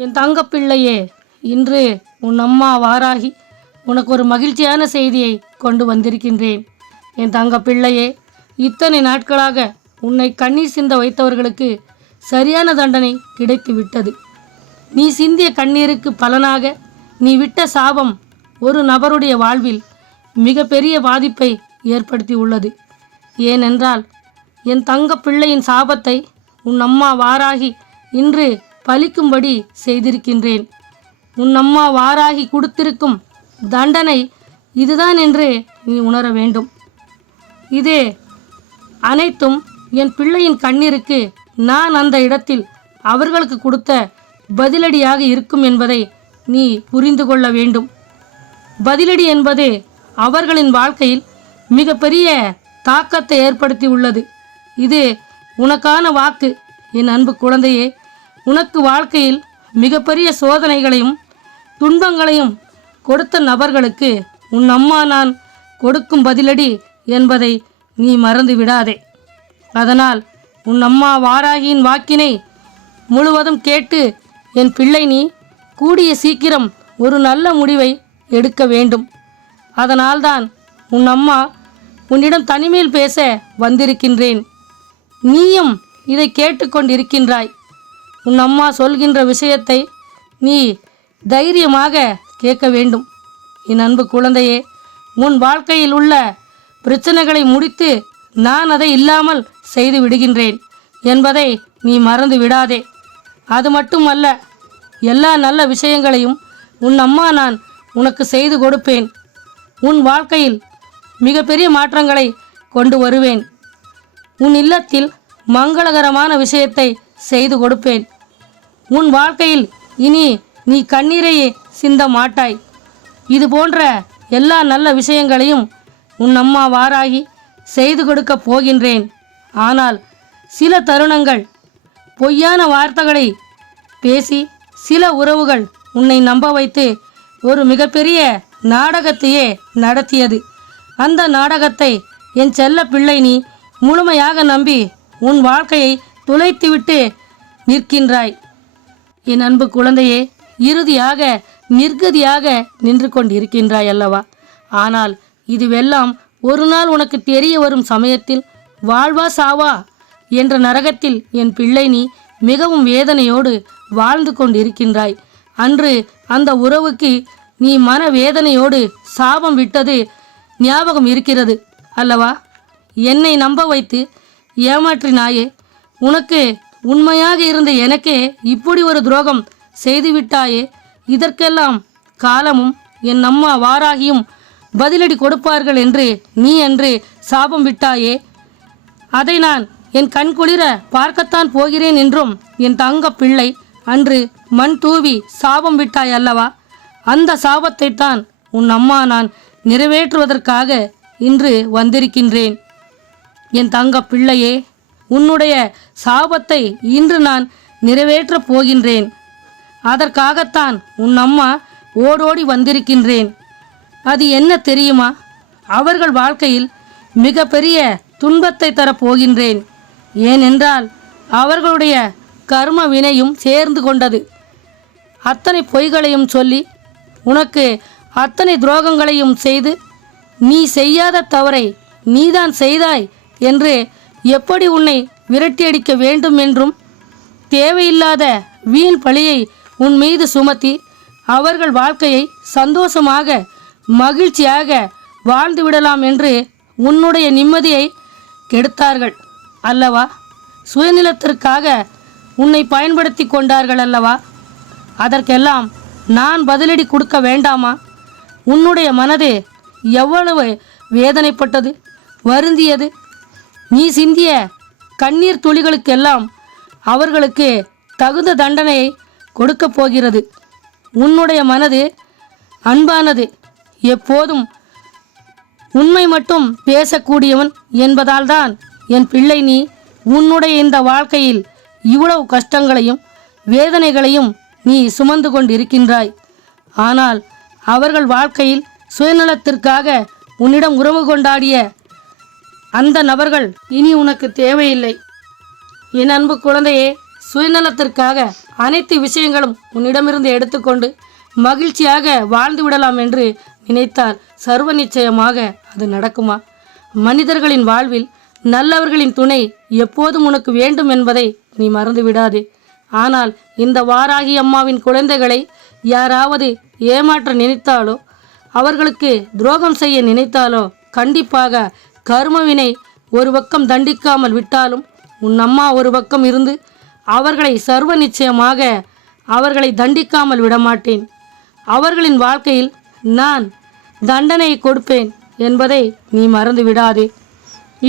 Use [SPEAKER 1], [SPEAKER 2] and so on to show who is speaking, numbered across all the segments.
[SPEAKER 1] என் தங்க பிள்ளையே இன்று உன் அம்மா வாராகி உனக்கு ஒரு மகிழ்ச்சியான செய்தியை கொண்டு வந்திருக்கின்றேன். என் தங்கப்பிள்ளையே இத்தனை நாட்களாக உன்னை கண்ணீர் சிந்த வைத்தவர்களுக்கு சரியான தண்டனை கிடைத்து விட்டது நீ சிந்திய கண்ணீருக்கு பலனாக நீ விட்ட சாபம் ஒரு நபருடைய வாழ்வில் மிகப்பெரிய பாதிப்பை ஏற்படுத்தி உள்ளது ஏனென்றால் என் தங்க பிள்ளையின் சாபத்தை உன் அம்மா வாராகி இன்று பலிக்கும்படி செய்திருக்கின்றேன். உன் அம்மா வாராகி கொடுத்திருக்கும் தண்டனை இதுதான் என்று நீ உணர வேண்டும். இதே அனைத்தும் என் பிள்ளையின் கண்ணீருக்கு நான் அந்த இடத்தில் அவர்களுக்கு கொடுத்த பதிலடியாக இருக்கும் என்பதை நீ புரிந்து கொள்ள வேண்டும். பதிலடி என்பது அவர்களின் வாழ்க்கையில் மிகப்பெரிய தாக்கத்தை ஏற்படுத்தி உள்ளது இது உனக்கான வாக்கு என் அன்பு குழந்தையே. உனக்கு வாழ்க்கையில் மிகப்பெரிய சோதனைகளையும் துன்பங்களையும் கொடுத்த நபர்களுக்கு உன் அம்மா நான் கொடுக்கும் பதிலடி என்பதை நீ மறந்து விடாதே. அதனால் உன் அம்மா வாராகியின் வாக்கினை முழுவதும் கேட்டு என் பிள்ளை நீ கூடிய சீக்கிரம் ஒரு நல்ல முடிவை எடுக்க வேண்டும். அதனால்தான் உன் அம்மா உன்னிடம் தனிமையில் பேச வந்திருக்கின்றேன். நீயும் இதை கேட்டுக்கொண்டிருக்கின்றாய். உன் அம்மா சொல்கின்ற விஷயத்தை நீ தைரியமாக கேட்க வேண்டும். என் அன்பு குழந்தையே உன் வாழ்க்கையில் உள்ள பிரச்சனைகளை முடித்து நான் அதை இல்லாமல் செய்து விடுகின்றேன் என்பதை நீ மறந்து விடாதே. அது மட்டுமல்ல எல்லா நல்ல விஷயங்களையும் உன் அம்மா நான் உனக்கு செய்து கொடுப்பேன். உன் வாழ்க்கையில் மிகப்பெரிய மாற்றங்களை கொண்டு வருவேன். உன் இல்லத்தில் மங்களகரமான விஷயத்தை செய்து கொடுப்பேன். உன் வாழ்க்கையில் இனி நீ கண்ணீரையே சிந்த மாட்டாய். இது போன்ற எல்லா நல்ல விஷயங்களையும் உன் அம்மா வாராகி செய்து கொடுக்க போகின்றேன். ஆனால் சில தருணங்கள் பொய்யான வார்த்தைகளை பேசி சில உறவுகள் உன்னை நம்ப வைத்து ஒரு மிகப்பெரிய நாடகத்தையே நடத்தியது. அந்த நாடகத்தை என் செல்ல பிள்ளை நீ முழுமையாக நம்பி உன் வாழ்க்கையை துளைத்துவிட்டு நிற்கின்றாய். என் அன்பு குழந்தையே இறுதியாக நிர்கதியாக நின்று கொண்டிருக்கின்றாய் அல்லவா? ஆனால் இதுவெல்லாம் ஒரு நாள் உனக்கு தெரிய வரும் சமயத்தில் வாழ்வா சாவா? என்ற நரகத்தில் என் பிள்ளை நீ மிகவும் வேதனையோடு வாழ்ந்து கொண்டிருக்கின்றாய். அன்று அந்த உறவுக்கு நீ மன வேதனையோடு சாபம் விட்டது ஞாபகம் இருக்கிறது அல்லவா? என்னை நம்ப வைத்து ஏமாற்றினாயே உனக்கு உண்மையாக இருந்த எனக்கே இப்படி ஒரு துரோகம் செய்துவிட்டாயே. இதற்கெல்லாம் காலமும் என் அம்மா வாராகியும் பதிலடி கொடுப்பார்கள் என்று நீ என்று சாபம் விட்டாயே. அதை நான் என் கண் குளிர பார்க்கத்தான் போகிறேன் என்றும் என் தங்க பிள்ளை அன்று மண் தூவி சாபம் விட்டாய் அல்லவா? அந்த சாபத்தை தான் உன் அம்மா நான் நிறைவேற்றுவதற்காக இன்று வந்திருக்கின்றேன். என் தங்க பிள்ளையே உன்னுடைய சாபத்தை இன்று நான் நிறைவேற்றப் போகின்றேன். அதற்காகத்தான் உன் அம்மா ஓடோடி வந்திருக்கின்றேன். அது என்ன தெரியுமா? அவர்கள் வாழ்க்கையில் மிகப்பெரிய துன்பத்தை தரப் போகின்றேன். ஏனென்றால் அவர்களுடைய கர்ம வினையும் சேர்ந்து கொண்டது. அத்தனை பொய்களையும் சொல்லி உனக்கு அத்தனை துரோகங்களையும் செய்து நீ செய்யாத தவறை நீதான் செய்தாய் என்று எப்படி உன்னை விரட்டியடிக்க வேண்டும் என்றும் தேவையில்லாத வீண் பழியை உன் மீது சுமத்தி அவர்கள் வாழ்க்கையை சந்தோஷமாக மகிழ்ச்சியாக வாழ்ந்து விடலாம் என்று உன்னுடைய நிம்மதியை கெடுத்தார்கள் அல்லவா? சுயநிலத்திற்காக உன்னை பயன்படுத்தி கொண்டார்கள் அல்லவா? அதற்கெல்லாம் நான் பதிலடி கொடுக்க வேண்டாமா? உன்னுடைய மனது எவ்வளவு வேதனைப்பட்டது வருந்தியது நீ சிந்திய கண்ணீர் துளிகளுக்கெல்லாம் அவர்களுக்கு தகுந்த தண்டனையை கொடுக்கப் போகிறது. உன்னுடைய மனது அன்பானது. எப்போதும் உண்மை மட்டும் பேசக்கூடியவன் என்பதால்தான் என் பிள்ளை நீ உன்னுடைய இந்த வாழ்க்கையில் இவ்வளவு கஷ்டங்களையும் வேதனைகளையும் நீ சுமந்து கொண்டிருக்கின்றாய். ஆனால் அவர்கள் வாழ்க்கையில் சுயநலத்திற்காக உன்னிடம் உறவு கொண்டாடிய அந்த நபர்கள் இனி உனக்கு தேவையில்லை. என் அன்பு குழந்தையே சுயநலத்திற்காக அனைத்து விஷயங்களும் உன்னிடமிருந்து எடுத்துக்கொண்டு மகிழ்ச்சியாக வாழ்ந்து விடலாம் என்று நினைத்தால் சர்வ நிச்சயமாக அது நடக்குமா? மனிதர்களின் வாழ்வில் நல்லவர்களின் துணை எப்போதும் உனக்கு வேண்டும் என்பதை நீ மறந்து விடாதே. ஆனால் இந்த வாராகி அம்மாவின் குழந்தைகளை யாராவது ஏமாற்ற நினைத்தாலோ அவர்களுக்கு துரோகம் செய்ய நினைத்தாலோ கண்டிப்பாக கர்மவினை ஒரு பக்கம் தண்டிக்காமல் விட்டாலும் உன் அம்மா ஒரு பக்கம் இருந்து அவர்களை சர்வ நிச்சயமாக அவர்களை தண்டிக்காமல் விடமாட்டேன். அவர்களின் வாழ்க்கையில் நான் தண்டனை கொடுப்பேன் என்பதை நீ மறந்து விடாதே.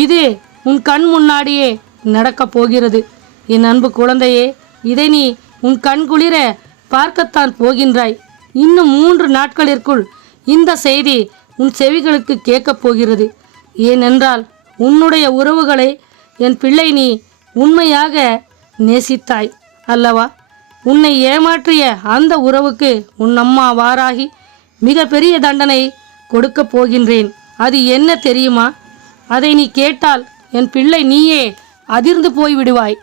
[SPEAKER 1] இது உன் கண் முன்னாடியே நடக்கப் போகிறது. என் அன்பு குழந்தையே இதை நீ உன் கண் குளிர பார்க்கத்தான் போகின்றாய். இன்னும் மூன்று நாட்களிற்குள் இந்த செய்தி உன் செவிகளுக்கு கேட்கப் போகிறது. ஏனென்றால் உன்னுடைய உறவுகளை என் பிள்ளை நீ உண்மையாக நேசித்தாய் அல்லவா? உன்னை ஏமாற்றிய அந்த உறவுக்கு உன் அம்மா வாராகி மிக பெரிய தண்டனை கொடுக்கப் போகின்றேன். அது என்ன தெரியுமா? அதை நீ கேட்டால் என் பிள்ளை நீயே அதிர்ந்து போய் விடுவாய்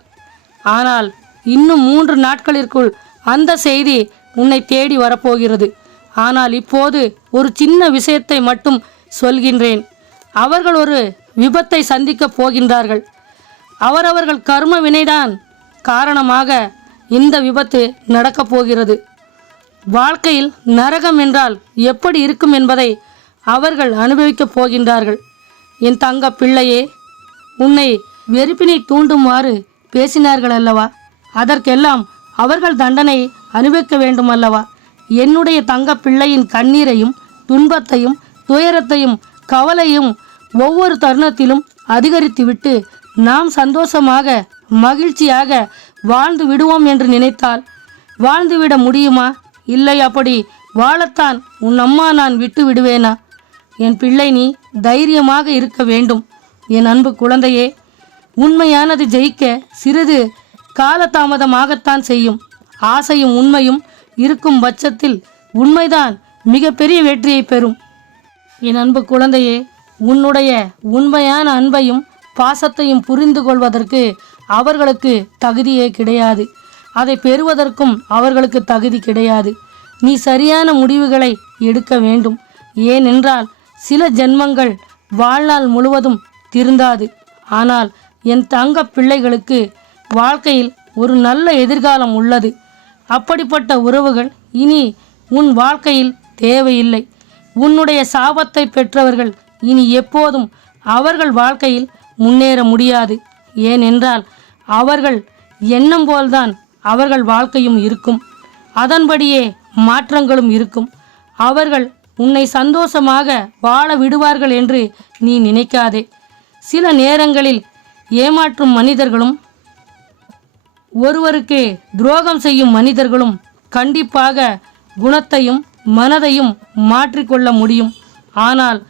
[SPEAKER 1] ஆனால் இன்னும் மூன்று நாட்களிற்குள் அந்த செய்தி உன்னை தேடி வரப்போகிறது. ஆனால் இப்போது ஒரு சின்ன விஷயத்தை மட்டும் சொல்கின்றேன். அவர்கள் ஒரு விபத்தை சந்திக்கப் போகின்றார்கள். அவரவர்கள் கர்ம வினைதான் காரணமாக இந்த விபத்து நடக்கப் போகிறது. வாழ்க்கையில் நரகம் என்றால் எப்படி இருக்கும் என்பதை அவர்கள் அனுபவிக்கப் போகின்றார்கள். என் தங்க பிள்ளையே உன்னை வெறுப்பினை தூண்டுமாறு பேசினார்கள் அல்லவா? அதற்கெல்லாம் அவர்கள் தண்டனை அனுபவிக்க வேண்டும் அல்லவா என்னுடைய தங்க பிள்ளையின் கண்ணீரையும் துன்பத்தையும் துயரத்தையும் கவலையும் ஒவ்வொரு தருணத்திலும் அதிகரித்துவிட்டு நாம் சந்தோஷமாக மகிழ்ச்சியாக வாழ்ந்து விடுவோம் என்று நினைத்தால் வாழ்ந்துவிட முடியுமா? இல்லை அப்படி வாழத்தான் உன் அம்மா நான் விட்டு விடுவேனா? என் பிள்ளை நீ தைரியமாக இருக்க வேண்டும். என் அன்பு குழந்தையே உண்மையானது ஜெயிக்க சிறிது காலதாமதமாகத்தான் செய்யும். ஆசையும் உண்மையும் இருக்கும் பட்சத்தில் உண்மைதான் மிகப்பெரிய வெற்றியை பெறும். என் அன்பு குழந்தையே உன்னுடைய உண்மையான அன்பையும் பாசத்தையும் புரிந்து கொள்வதற்கு அவர்களுக்கு தகுதியே கிடையாது. அதை பெறுவதற்கும் அவர்களுக்கு தகுதி கிடையாது. நீ சரியான முடிவுகளை எடுக்க வேண்டும். ஏனென்றால் சில ஜென்மங்கள் வாழ்நாள் முழுவதும் திருந்தாது. ஆனால் என் தங்க பிள்ளைகளுக்கு வாழ்க்கையில் ஒரு நல்ல எதிர்காலம் உள்ளது. அப்படிப்பட்ட உறவுகள் இனி உன் வாழ்க்கையில் தேவையில்லை. உன்னுடைய சாபத்தை பெற்றவர்கள் இனி எப்போதும் அவர்கள் வாழ்க்கையில் முன்னேற முடியாது. ஏனென்றால் அவர்கள் எண்ணம் போல்தான் அவர்கள் வாழ்க்கையும் இருக்கும். அதன்படியே மாற்றங்களும் இருக்கும். அவர்கள் உன்னை சந்தோஷமாக வாழ விடுவார்கள் என்று நீ நினைக்காதே. சில நேரங்களில் ஏமாற்றும் மனிதர்களும் ஒருவருக்கு துரோகம் செய்யும் மனிதர்களும் கண்டிப்பாக குணத்தையும் மனதையும் மாற்றிக்கொள்ள முடியும். ஆனால்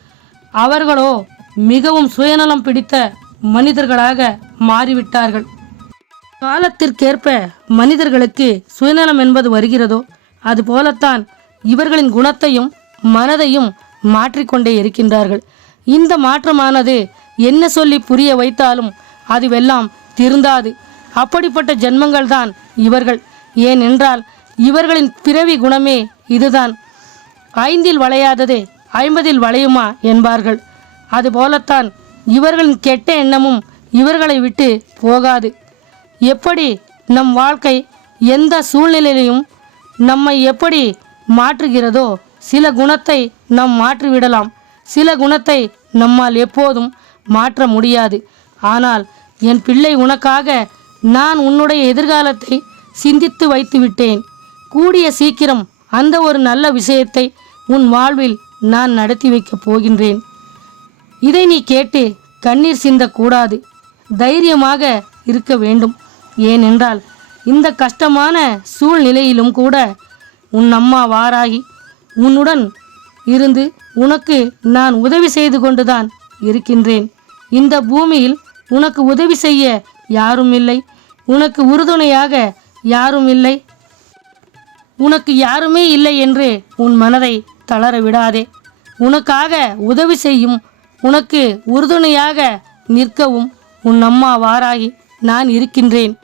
[SPEAKER 1] அவர்களோ மிகவும் சுயநலம் பிடித்த மனிதர்களாக மாறிவிட்டார்கள். காலத்திற்கேற்ப மனிதர்களுக்கு சுயநலம் என்பது வருகிறதோ அதுபோலத்தான் இவர்களின் குணத்தையும் மனதையும் மாற்றிக்கொண்டே இருக்கின்றார்கள். இந்த மாற்றமானது என்ன சொல்லி புரிய வைத்தாலும் அதுவெல்லாம் திருந்தாது. அப்படிப்பட்ட ஜென்மங்கள்தான் இவர்கள். ஏனென்றால் இவர்களின் பிறவி குணமே இதுதான். ஐந்தில் வளையாததே ஐம்பதில் வளையுமா என்பார்கள். அதுபோலத்தான் இவர்களின் கெட்ட எண்ணமும் இவர்களை விட்டு போகாது. எப்படி நம் வாழ்க்கை எந்த சூழ்நிலையிலும் நம்மை எப்படி மாற்றுகிறதோ சில குணத்தை நாம் மாற்றிவிடலாம். சில குணத்தை நம்மால் எப்போதும் மாற்ற முடியாது. ஆனால் என் பிள்ளை உனக்காக நான் உன்னுடைய எதிர்காலத்தை சிந்தித்து வைத்து விட்டேன் கூடிய சீக்கிரம் அந்த ஒரு நல்ல விஷயத்தை உன் வாழ்வில் நான் நடத்தி வைக்கப் போகின்றேன். இதை நீ கேட்டு கண்ணீர் சிந்தக்கூடாது. தைரியமாக இருக்க வேண்டும். ஏனென்றால் இந்த கஷ்டமான சூழ்நிலையிலும் கூட உன் அம்மா வாராகி உன்னுடன் இருந்து உனக்கு நான் உதவி செய்து கொண்டுதான் இருக்கின்றேன். இந்த பூமியில் உனக்கு உதவி செய்ய யாரும் இல்லை. உனக்கு உறுதுணையாக யாரும் இல்லை. உனக்கு யாருமே இல்லை என்று உன் மனதை தளர விடாதே. உனக்காக உதவி செய்யும் உனக்கு உறுதுணையாக நிற்கவும் உன் அம்மா வாராகி நான் இருக்கின்றேன்.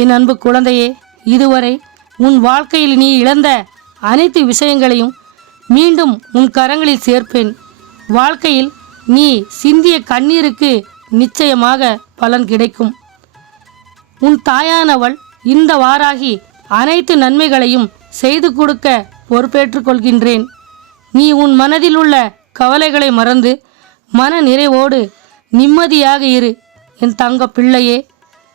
[SPEAKER 1] என் அன்பு குழந்தையே இதுவரை உன் வாழ்க்கையில் நீ இழந்த அனைத்து விஷயங்களையும் மீண்டும் உன் கரங்களில் சேர்ப்பேன். வாழ்க்கையில் நீ சிந்திய கண்ணீருக்கு நிச்சயமாக பலன் கிடைக்கும். உன் தாயானவள் இந்த வாராகி அனைத்து நன்மைகளையும் செய்து கொடுக்க பொறுப்பேற்றுக் கொள்கின்றேன். நீ உன் மனதில் உள்ள கவலைகளை மறந்து மன நிறைவோடு நிம்மதியாக இரு. என் தங்க பிள்ளையே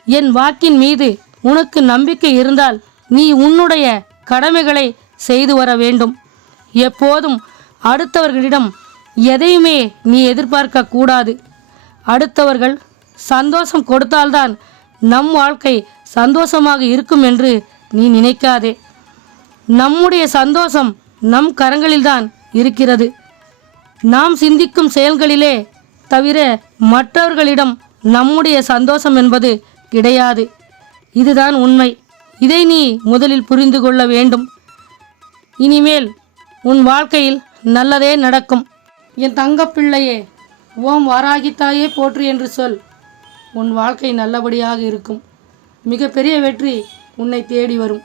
[SPEAKER 1] என் வாக்கின் மீது உனக்கு நம்பிக்கை இருந்தால் நீ உன்னுடைய கடமைகளை செய்து வர வேண்டும். எப்போதும் அடுத்தவர்களிடம் எதையுமே நீ எதிர்பார்க்க கூடாது. அடுத்தவர்கள் சந்தோஷம் கொடுத்தால்தான் நம் வாழ்க்கை சந்தோஷமாக இருக்கும் என்று நீ நினைக்காதே. நம்முடைய சந்தோஷம் நம் கரங்களில்தான் இருக்கிறது. நாம் சிந்திக்கும் செயல்களிலே தவிர மற்றவர்களிடம் நம்முடைய சந்தோஷம் என்பது கிடையாது. இதுதான் உண்மை. இதை நீ முதலில் புரிந்து கொள்ள வேண்டும். இனிமேல் உன் வாழ்க்கையில் நல்லதே நடக்கும். என் தங்கப்பிள்ளையே ஓம் வாராகித்தாயே போற்று என்று சொல். உன் வாழ்க்கை நல்லபடியாக இருக்கும். மிகப்பெரிய வெற்றி உன்னை தேடி வரும்.